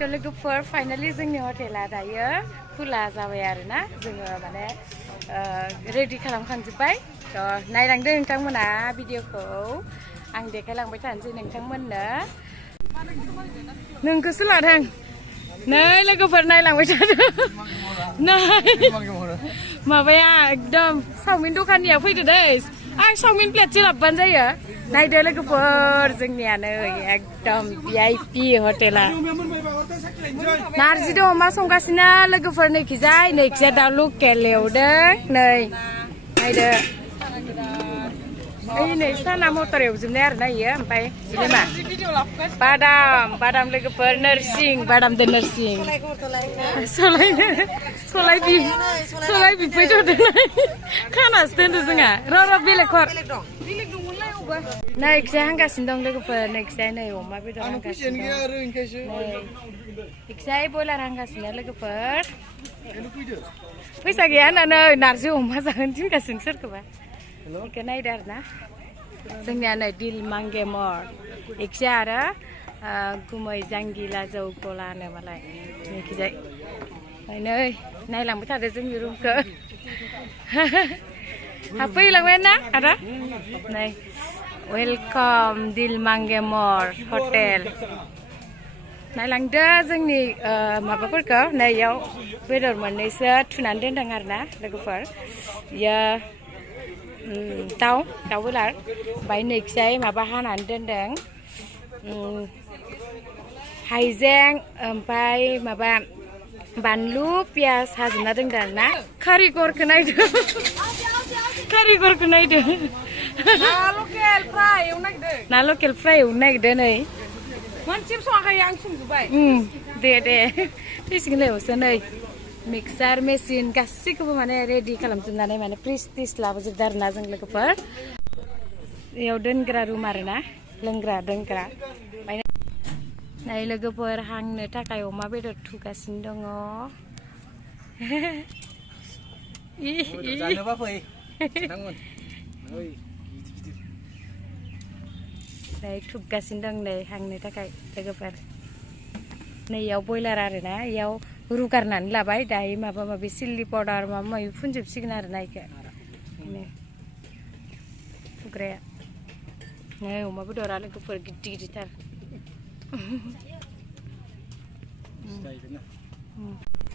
थ' लोगोफोर फाइनालि जोंनि हटेला दायो खुला जाबाय आरोना जोङो माने रेडि खालामखांजोब्बाय थ' नायलांदो नोंथांमोना भिडिअखौ आं देखायलांबाय थानोसै नोंथांमोननो नोंखौसो लादों नै लोगोफोर नायलांबाय थादो नै माबाया एकदम चावमिन दखानिया फैदो दै आं चावमिन प्लेटसो लाबोबानो जायो नायदो लोगोफोर जोंनिया नै एकदम VIP हटेला नारजिजों अमा संगासिनो लोगोफोर नैखिजाय दाउ लकेल एवदों नै नायदो ओइ नै साना मटर एवजोबनाय आरोना इयो ओमफ्राय बिलाय मा बादाम लोगोफोर नोरसिं बादामदो नोरसिं सलाय बिफैथ'दों खानासो दोनदो जोंहा र' बेलेग हर नैखिजाय हांगासिनो दं लोगोफोर नैखिजाय नै अमा बेदर हांगासिनो नैखिजाय बयलार हांगासिनो लोगोफोर फैसा गैया होननानै नारजि अमा जाहोनो थिनगासिनो सोरखौबा बेखौ नायदो आरोना जोंनिया नै दिल मांगे मर इखिजाय आरो गुमै जांगिला जौ गलानो मालाय नैखिजाय नै नायलांबाय थादो जोंनि रुमखौ हाबफैलांबाय ना आदा नै वेलकाम दिल मांगे मर हटेल नायलांदो जोंनि माबाफोरखौ नै इयाव बेदर मोननैसो थुनानै दोनदों आरोना लोगोफोर इयो दाउ बयलार ओमफ्राय नैखिजाय माबा हानानै दोनदों हाइजें ओमफ्राय माबा बानलु पियाज हाजोबना दोनदों आरोना कारिगरखौ नायदो ना लकेल फ्राय एवनो नागिरदों नै मानसिबो सङाखै आं संजोब्बाय दे फैसिगोन लेवसो नै मिक्सार मेसिन गासैखौबो माने रेडि खालामजोबनानै माने फ्रिज टिज लाबोजोबदों आरोना जों लोगोफोर बेयाव दोनग्रा रुम आरोना लोंग्रा दोनग्रा नै लोगोफोर हांनो थाखाय अमा बेदर थुगासिनो दङ नै थुगासिनो दं नै हांनो थाखाय लोगोफोर नै इयाव बयलार आरोना इयाव रुगारनानै लाबाय दायो माबा माबि चिल्ली पाउडार माबा माबि फुनजोबसिगोन आरोना इखौ फुग्राया नै अमा बेदरा लोगोफोर गिदिरथार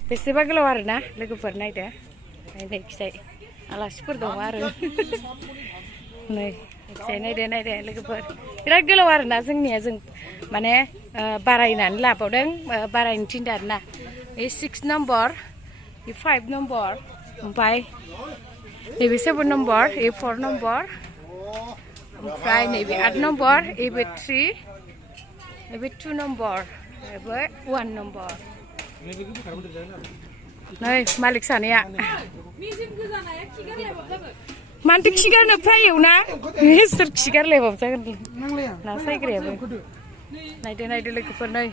बेसेबा गोलाव आरोना लोगोफोर नायदो नैखिजाय आलासिफोर दङ आरो नै नायदो लोगोफोर बिराद गोलाव आरोना जोंनिया जों माने बारायनानै लाबावदों बारायनो थिनदों आरोना बे 6 नम्बर बे 5 नम्बर ओमफ्राय नैबे 7 नम्बर बे 4 नम्बर ओमफ्राय नैबे 8 नम्बर बे 3 नैबे 2 नम्बर बे 1 नम्बर नै मालिक सानैया मानोथो खिगारनो फ्राय एवना सोर खिगारलायबाबो जागोन ना सायग्रायाबो नायदो लोगोफोर नै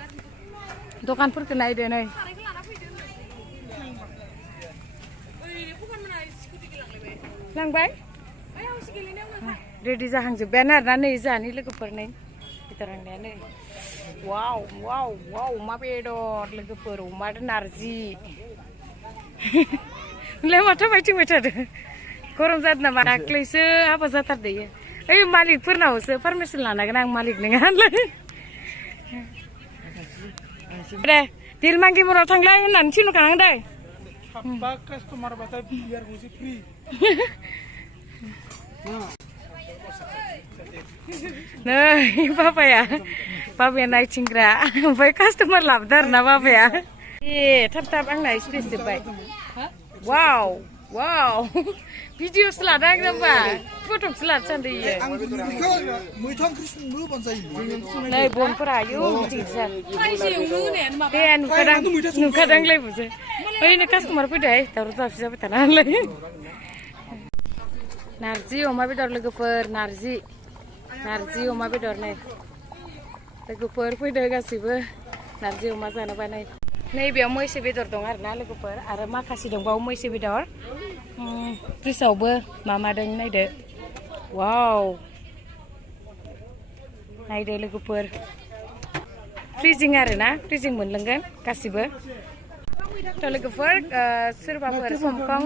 दखानफोरखौ नायदो नै लांबाय रेडि जाहांजोब्बायानो आरोना नै जाहानि लोगोफोर नै बेदर हांनाया नै वाव अमा बेदर लोगोफोर अमादो नारजि नोंलाय माथो बायथिंबाय थादो गरम जादों नामा दाख्लैसो हाबा जाथारदो इयो ओइ मालिकफोरनावसो पारमिसन लानांगोन आं मालिक नङा होनलाय दे दिल मांगे मराव थांलाय होननानै थिनहरखानांगोन दे नै बाबाया नायथिंग्रा ओमफ्राय कास्टमार लाबोदो आरोना बाबाया थाब आंना स्पेस जोब्बाय वाव भिडिअसो लादों आं होनबा फटकसो लानो सानदों इयो नै बनफोरा आयौ गिदिर दे नुखादांलाय बुजो ओइनो कास्टमार फैदों दावराव दावसि जाबाय थाना होनलाय नारजि अमा बेदर लोगोफोर नारजि अमा बेदर नै लोगोफोर फैदो गासैबो नारजि अमा जानोबा नै नैबेयाव मैसो बेदर दं आरोना लोगोफोर आरो माखासे दंबावो मैसो बेदर फ्रिजआवबो मामादों नायदो वाव नायदो लोगोफोर फ्रिजिं आरो ना फ्रिजिं मोनलोंगोन गासिबो थ' लोगोफोर सोरबाफोर समखं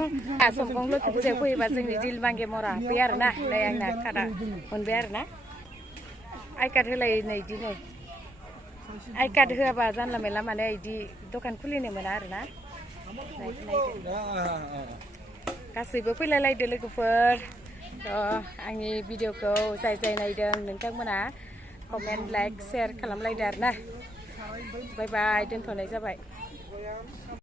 लोखि फुजायाव फैयोबा जोंनि दिलबांगे मरा बे आरो ना नै आंना कार्डआ मोनबाय आरो ना आइ कार्ड होलायो नै इदि नै आइ कार्ड होआबा जानला मेनला माने इदि दखान खुलिनो मोना आरो ना गासैबो फैलायलायदो लोगोफोर आंनि भिडिअखौ जाय नायदों नोंथांमोना कमेन्ट लाइक शेयार खालामलायदो आरो ना बाय बाय दोनथ'नाय जाबाय